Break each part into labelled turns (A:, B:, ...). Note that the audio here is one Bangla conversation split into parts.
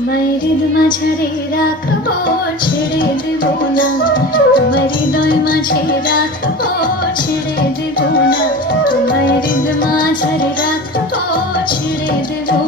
A: তোমায় হৃদ মাঝারে রাখব, ছেড়ে দেব না। তোমার হৃদয় মাঝে রাখব, ছেড়ে দেব না। তোমার হৃদ মাঝারে রাখব, ছেড়ে দেব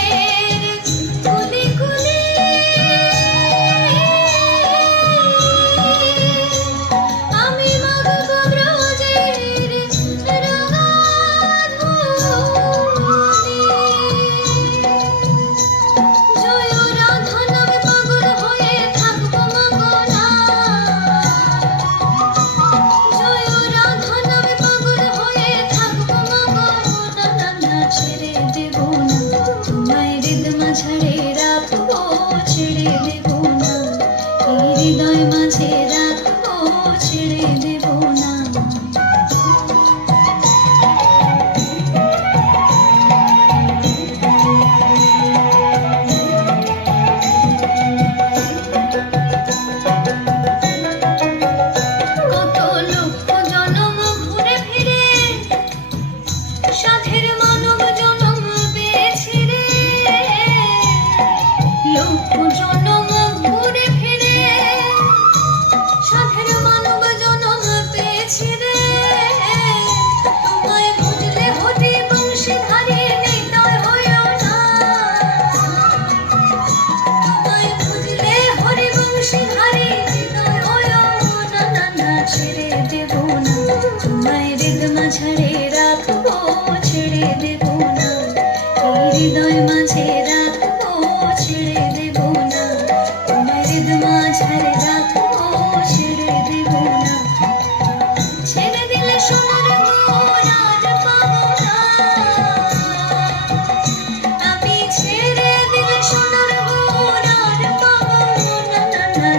A: I'm chari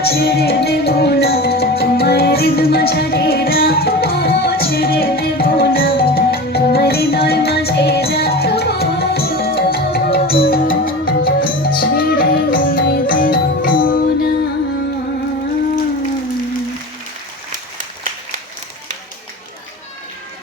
A: ছেড়ে দেব না তোমায় হৃদ মাঝারেরা